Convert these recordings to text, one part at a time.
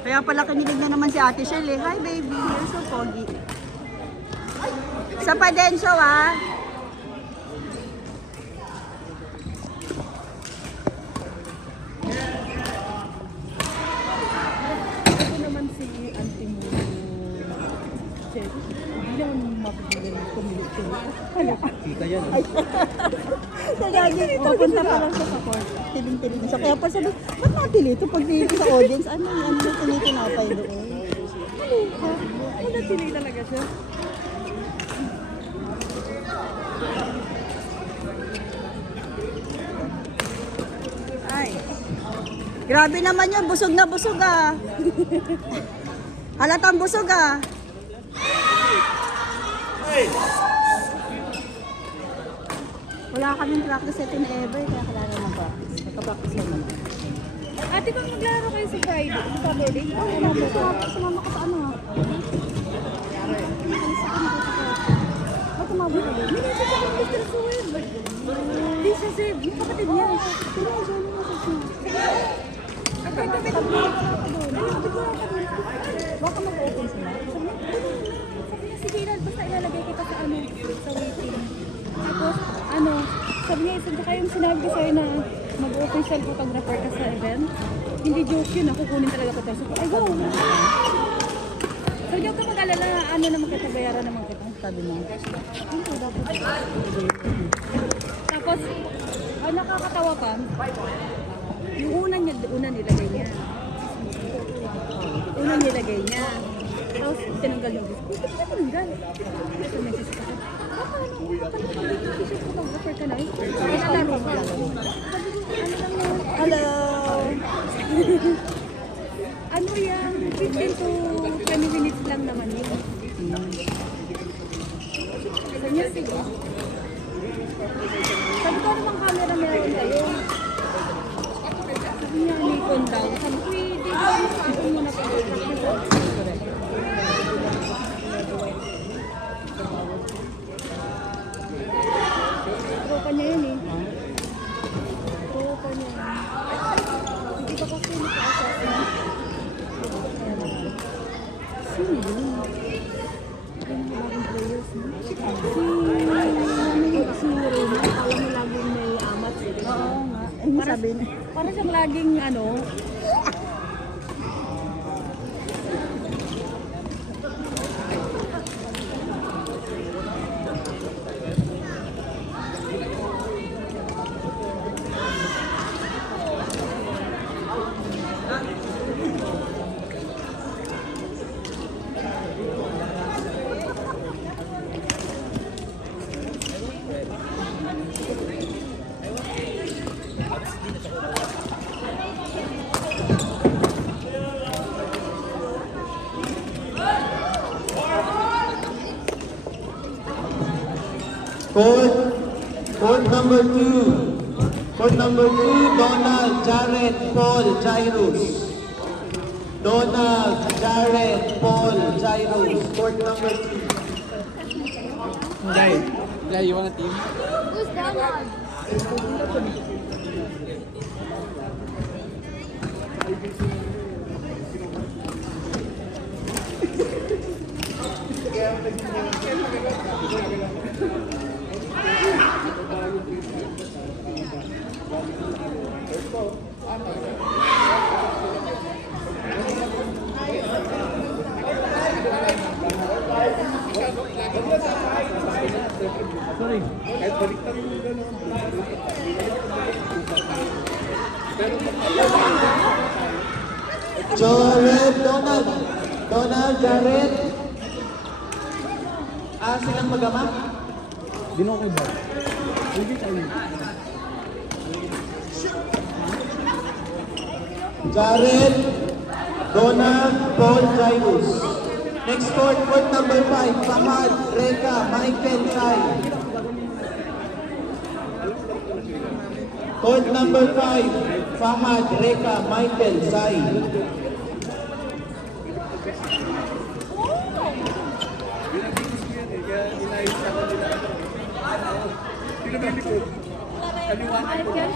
Kaya pala kinilig na naman si Ate Shell eh. Hi baby, you're so pogi. Sa Padenso ah. Ito naman si auntie mo. Hindi naman mapagiging kumilit siya. Kita yan. Nagagi, pupunta pa lang siya sa court. Tiling-tiling siya. Kaya pa sabi, ba't natilito pag dito sa audience? Ano yung tinitinapay doon? Ano natili talaga siya? Ay. Grabe naman yun, busog na busog ah. Halatang busog ah. Wala kaming practice ito na ever, kaya kailangan ng practice. Nagka-practice naman. Ate, kung maglaro kayo sa Friday, sa Saturday, Sumama ko sa ano ha? Ba't tumabot ka doon? hindi siya sa Mr. Suweb. Hindi siya save. Yung kapatid niya. Sino ang dyan yung message niya? Ito, ito. Baka mag-open sila. Sabi niya, sige, basta ilalagay kita sa ano, sa waiting. Tapos, sabi niya, isa kayong sinabi ko sa'yo na mag-official photographer ka sa event. Hindi joke yun, kukunin talaga ko tayo. So, ay, go! So, yung ka mag-alala, naman kita, bayaran naman kita. Sabi mo. Hindi, dapat. Tapos, ang nakakatawa pa, yung una nilagay niya. Una nilagay niya. Tapos, tinanggal yung gusto. Bakit ka tinanggal? So, message ko. Baka official photographer ka na eh. Pinalaro ko lang. Hello! Ano yan? 15 to 20 minutes lang naman yun. Sabi niya, sige. Sabi ko, anong camera meron kayo? Sabi niya, Nikon daw. Sabi ko, hindi ko. Ito muna pa. Tropa niya yun eh. Tropa niya yun. Hindi pa kasi naka-assess na. Sino yun? Yung bagong players mo? Si Roma, alam mo laging may amat. Oo nga. Ano sabi niya? Parang siyang laging Court number 2. Court number 2, Donald, Jared, Paul, Jairus. Donald, Jared, Paul, Jairus. Court number 2. Jai, you want a team? Who's Donald? Sorry. Kahit baliktad yung gano'n. Jared, Donald. Donald, Jared. Silang magama? Dinokay ba? Hindi tayo. Jared, Donald, Paul, Jairus. Next court number 5, Fahad, Reka, Michael, Sai. Court number 5, Fahad, Reka, Michael, Sai. Michael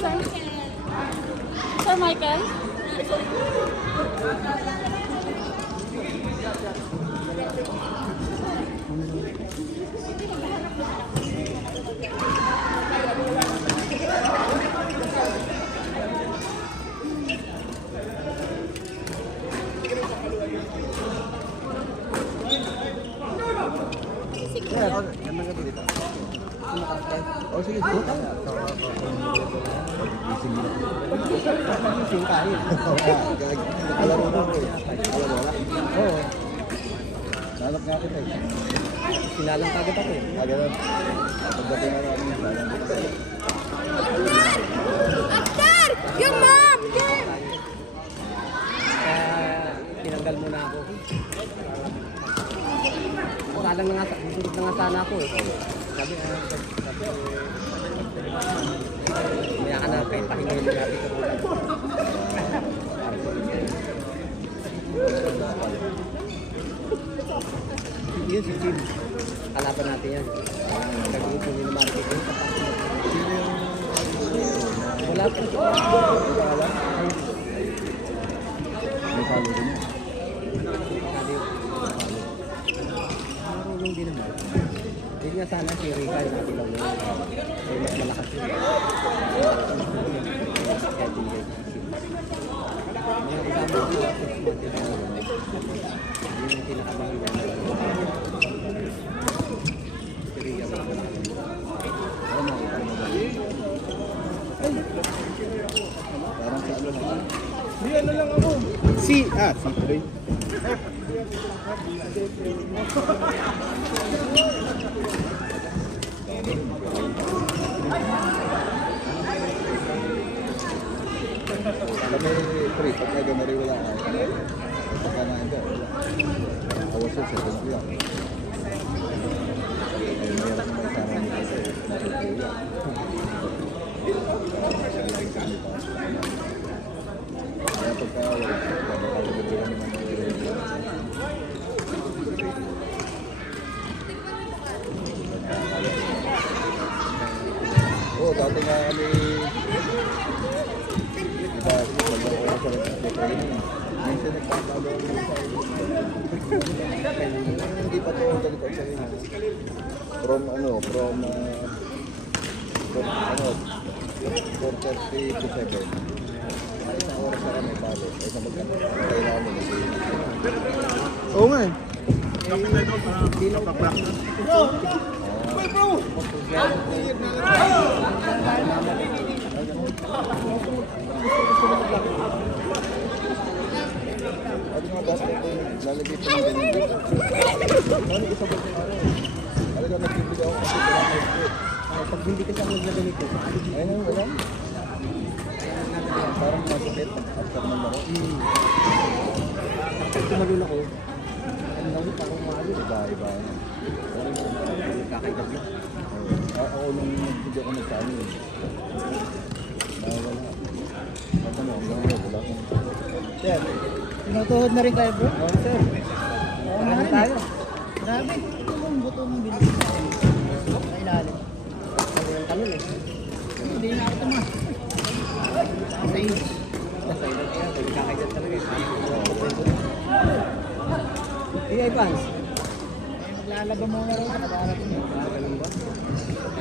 Sai? Sir Michael? O sige, dito tayo. Gising tayo. Nakalaro na ako eh. Nakalaro na? Oo. Nalap nga kita eh. Sinalang kagad ako eh. Agad. Pagdating na namin yung salang. After! Yung mom! Tinanggal muna ako. Salang na nga, susunod na nga sana ako eh. Sabi, maya ka na, pahingayin mo natin ito. Yun si Jim. Kalaban natin yan. Nag-iipon nila marketing. Wala pa. May palo din yun. Marunong din naman. Hindi nga sana si Rika yung nabilang mo. May mas malakas yun. May kasama ko 6 months na yun yung pinakabahilan. Si Rika ba? Parang sa ano lang. Di ano lang ako. Si Trey. Kami, Trey, pag nag-amari wala ka. Pagka na hindi, wala. Awas sa second lang. Ay, meron naman sana nito kasi. Natutula. Kaya pagka wala, babakalimutin kami ng Oo, dati nga kami diba, pag-ako sa nagkakaroon minsan nagkakalo ako hindi pa ito galit ako sa inyo from 4:30 to 7 isang oras na kami balo ay sa magkakatay namin oo nga hindi lang pa-practice Ano nga ba ito? Lalagay pa ng ganyan. Ano isa ba itong ano? Talaga nagbibili ako kasi wala na ito. Pag hindi kasi ako naglaganit ko, Ayun na, wala. Parang masakit. After naman ako. pag tumalun ako, ang lawit ako umalo. Iba. Kakaigab yun. Ako nung nagbibili ako nagkano eh. Wala. Basta mo, hanggang ngayon, wala akong... Sir, tinutuhod na rin kayo bro? Oo, sir. Oo Ano nga tayo? Grabe, ito yung buto mong bilis. Sa ilalim. Ano yung talon eh? Hindi na ako tama. Sa inch. Basta ilan kaya, kakaigab talaga eh. Di advance. Maglalaba mo na rin sa kadarating mo. Ganun ba?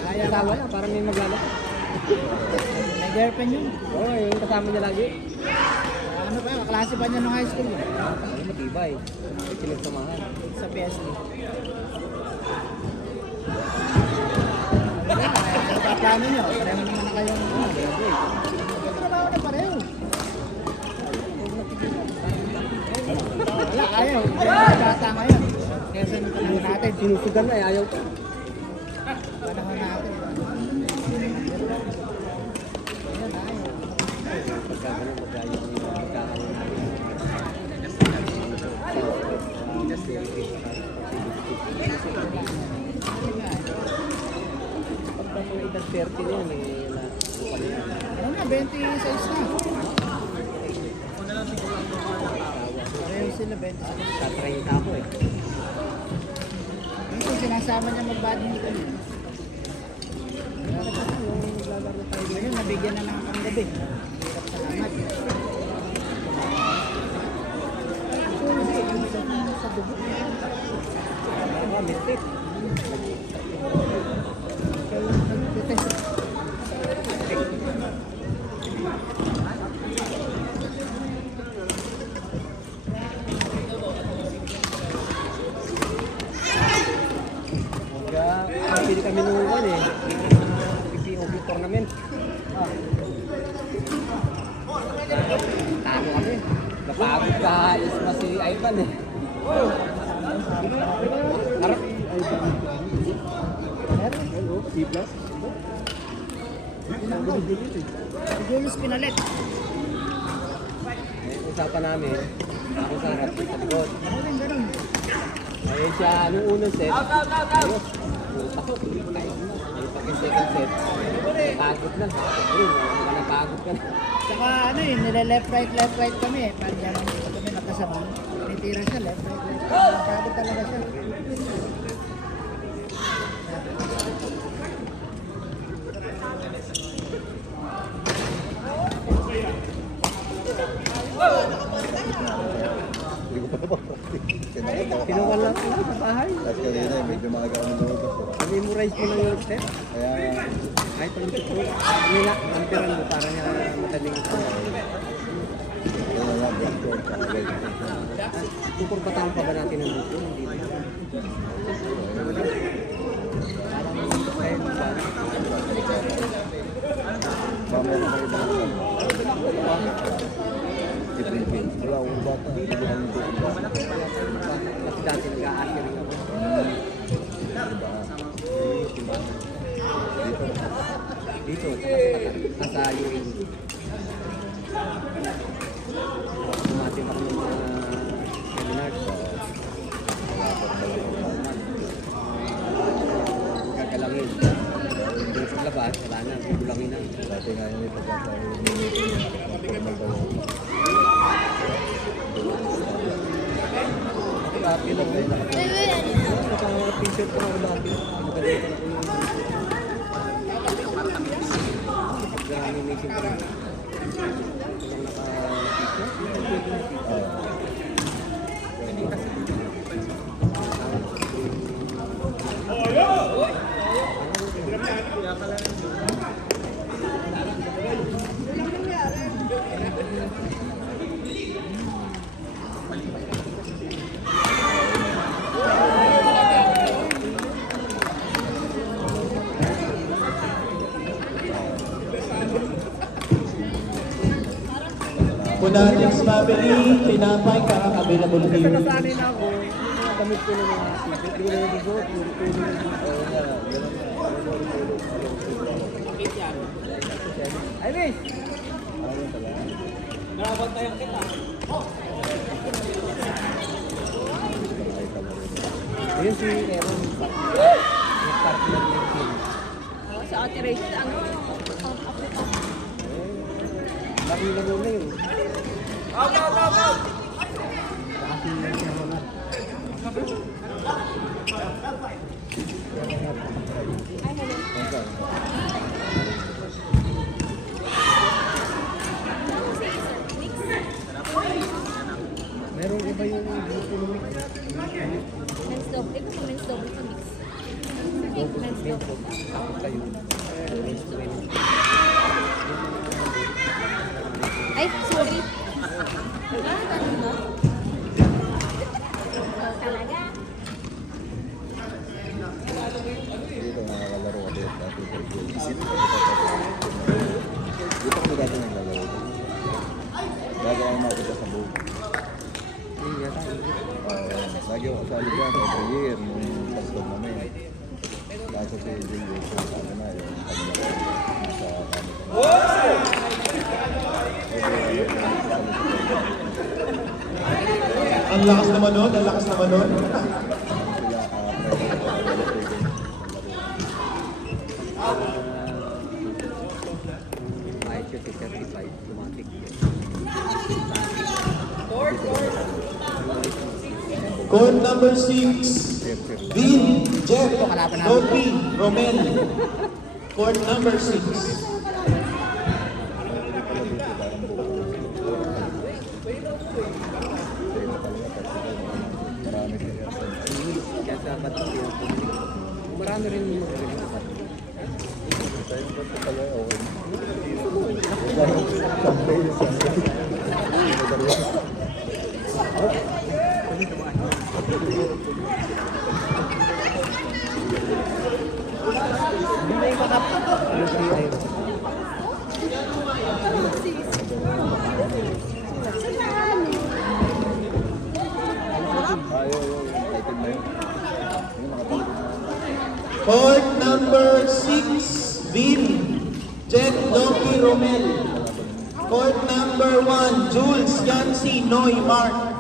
Kaya Asawa na, parang may maglalak. may girlfriend yun. Oo, yung kasama niya lagi. Ano pa yun, kaklase pa niya nung high school. Ano matibay. May pinagsamahan. Sa PSB. Ano ba plano nyo? Pareho naman na kayong trabaho na pareho. Wala, ayaw. Kaya bata ngayon. Kaya sa panahon natin. Sinusugan na eh, ayaw ko. Panahon natin. Ayun, ayaw. Pagka ganun, pagka yung magkakaroon natin. Just very pagka mga edad 30 na yun, Ano na, 26 na. Pareho sila, 26. tatrayin ako eh. Minsan sinasama niya mag-badminton. Yung naglalaro tayo Ngayon, nabigyan na ng panggabi. Hirap sa lamat. sa dugo. Ano, mistik. Kaya, pili kami nung one eh. PPOP tournament. Talo kami. Napagod ka, isma si Ivan eh. Harap. C+. Julius Pinalet. Usapan namin, ako sa harap, sa likod. Ayun siya, nung unang set, ayos, pasok. Ayun pag yung second set, napagod na. Ayun, napagod ka na. Tsaka ano yun, nila left right kami eh. Parang kami nakasama. Tinitira siya, left right. Nakagod talaga siya. Hindi ko pa napapractice. Kinuha lang ako sa bahay. Tapos kanina, medyo maaga kami lumabas. I-memorize mo lang yung step. Kaya, Kahit pag ito, nila, ampiran mo para niya madaling ito. kaya na lang, black board, saka guys. Tukurbatan pa ba natin ang luto? Hindi ba? Parang kayo ba? Mamaya na kayo ba? I-briefing. Wala akong bata. Hindi ko kami bata. Kasi dati nag-aasya rin ako. Dito, sa UAE. Tumating ako ng mga seminars. Gagalangin. Doon sa labas, wala na. Gulangin na. Dati nga yun, pagkakaroon formal daw. Dati lang na naka-t-shirt ko ako dati. Maganda ko yung examination ko. Walang naka-t-shirt. Punatix family, tinapay ka, available here. Nasanay na ako. Damit ko na mga t-shirt. Hindi ko na nabigod. Ay, miss! Ayun si Aaron. Nag-partner yung team. Sa Ate Rachel, ano? Laro-laro na yun. Merong iba yung grupo ng mix. Men's double. Ito po men's double sa mix. Men's double. Kayo. Ay, sorry. Talaga? Dito nakakalaro ka din. Dati dito kami dati naglalaro. Bago ang makita sa buhok. Lagi ako kasali dyan every year. Yung pastor namin. Kaso si Jingo, sabi na yun. Sa Ang lakas naman nun, ang lakas naman nun. Ay, 35, automatic. Court number 6, Vin, Jeff, Dolphy, Romel. Court number 6. Marami Hindi na yung Court number 6, Vin, Jet Doki Romel. Court number 1, Jules Yancy Noy Mark.